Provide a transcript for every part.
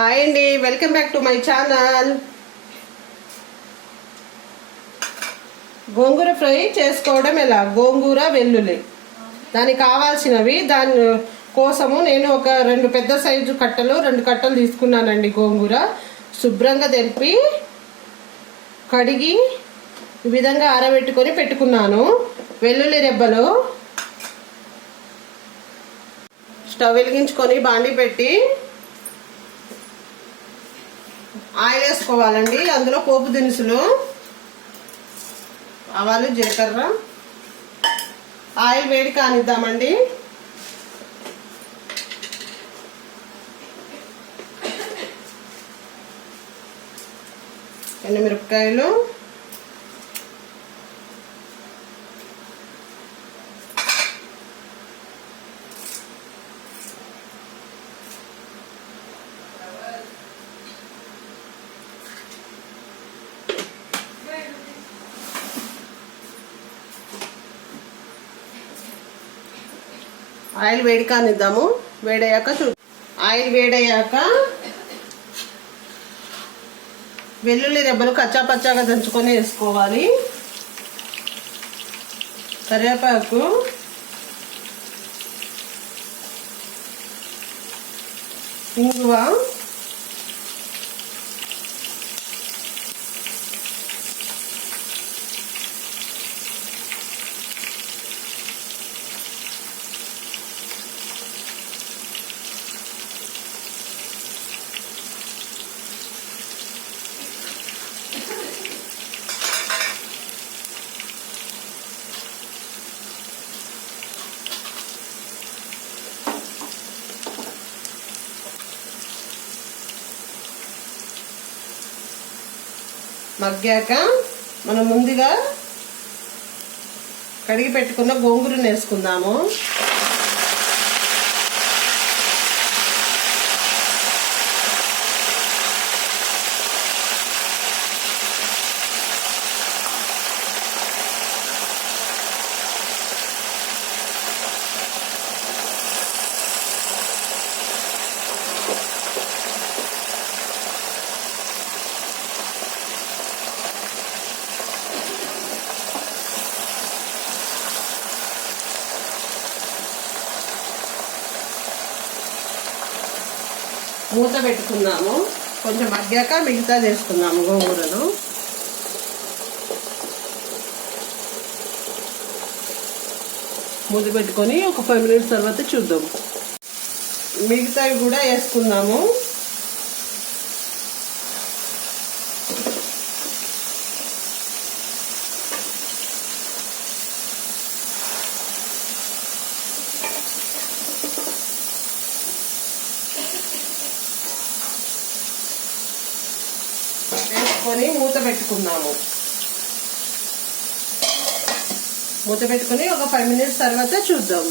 Hi అండి welcome back to my channel. Gongura fry చేసుకోవడం ఎలా? గోంగూర వెల్లుల్లి. దానికి కావాల్సినవి దాని కోసము నేను ఒక రెండు పెద్ద సైజు కట్టలు రెండు కట్టలు తీసుకున్నానండి గోంగూర. శుభ్రంగా తెలిపి కడిగి ఈ విధంగా ఆరబెట్టుకొని పెట్టుకున్నాను. వెల్లుల్లి రెబ్బలు స్టవ్ వెలిగించుకొని బాండి పెట్టి ఆయిల్ వేసుకోవాలండి అందులో పోపు దినుసులు ఆవాలు జీలకర్ర ఆయిల్ వేడి కానిద్దామండి. ఎండుమిరపకాయలు ఆయిల్ వేడి కానిద్దాము వేడయ్యాక చూ ఆయిల్ వేడయ్యాక వెల్లుల్లి రెబ్బలు కచ్చా పచ్చాగా దంచుకొని వేసుకోవాలి. కరివేపాకు ఇంగువ మగ్గాక మనం ముందుగా కడిగి పెట్టుకున్న గోంగూరను వేసుకుందాము. మూత పెట్టుకుందాము. కొంచెం మగ్గాక మిగతా చేసుకుందాము గోంగూరను. మూత పెట్టుకొని ఒక ఫైవ్ మినిట్స్ తర్వాత చూద్దాం. మిగతావి కూడా వేసుకుందాము. పెట్టుకొని మూత పెట్టుకున్నాము మూత పెట్టుకొని ఒక ఫైవ్ మినిట్స్ తర్వాత చూద్దాం.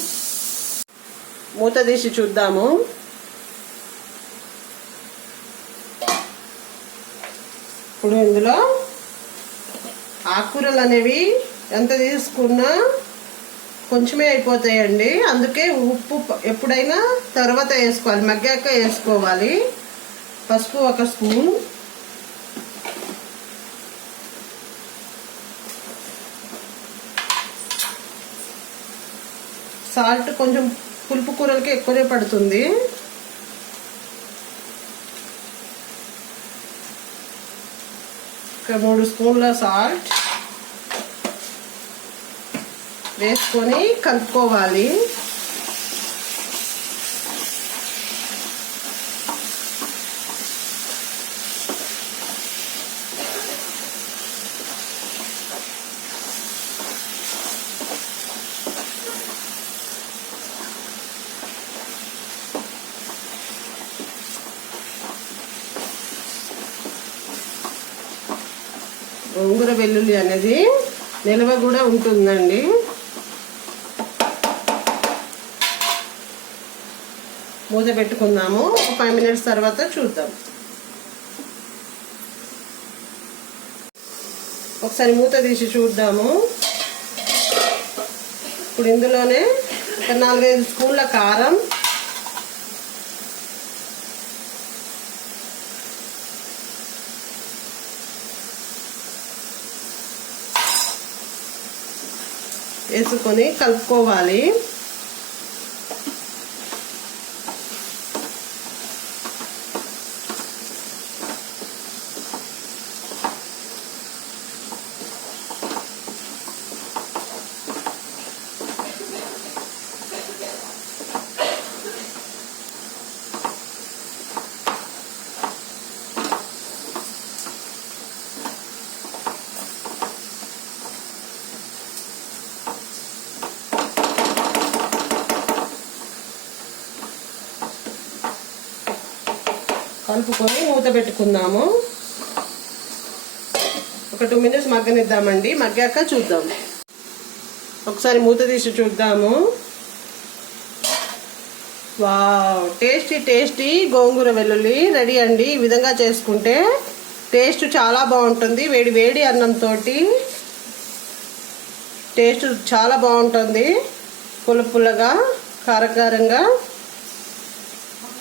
మూత తీసి చూద్దాము. ఇప్పుడు ఇందులో ఆకుకూరలు అనేవి ఎంత తీసుకున్నా కొంచెమే అయిపోతాయండి. అందుకే ఉప్పు ఎప్పుడైనా తర్వాత వేసుకోవాలి. మగ్గాక వేసుకోవాలి. పసుపు ఒక స్పూన్. సాల్ట్ కొంచెం పులుపు కూరలకి ఎక్కువనే పడుతుంది. ఒక మూడు స్పూన్ల సాల్ట్ వేసుకొని కలుపుకోవాలి. ఉంగుర వెల్లుల్లి అనేది నిల్వ కూడా ఉంటుందండి. మూత పెట్టుకుందాము. ఒక ఫైవ్ మినిట్స్ తర్వాత చూద్దాం. ఒకసారి మూత తీసి చూద్దాము. ఇప్పుడు ఇందులోనే ఒక నాలుగైదు స్పూన్ల కారం వేసుకొని కలుపుకోవాలి. కలుపుకొని మూత పెట్టుకుందాము. ఒక టూ మినిట్స్ మగ్గనిద్దామండి. మగ్గాక చూద్దాం. ఒకసారి మూత తీసి చూద్దాము. వావ్ టేస్టీ టేస్టీ గోంగూర వెల్లుల్లి రెడీ అండి. ఈ విధంగా చేసుకుంటే టేస్ట్ చాలా బాగుంటుంది. వేడి వేడి అన్నంతో టేస్ట్ చాలా బాగుంటుంది. పుల్ల పుల్లగా కారకారంగా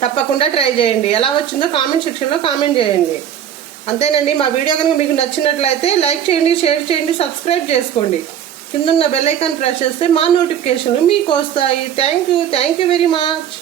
తప్పకుండా ట్రై చేయండి. ఎలా వచ్చిందో కామెంట్ సెక్షన్లో కామెంట్ చేయండి. అంతేనండి మా వీడియో కనుక మీకు నచ్చినట్లయితే లైక్ చేయండి షేర్ చేయండి సబ్స్క్రైబ్ చేసుకోండి. కిందున్న బెల్ ఐకాన్ ప్రెస్ చేస్తే మా నోటిఫికేషన్లు మీకు వస్తాయి. Thank you thank you very much.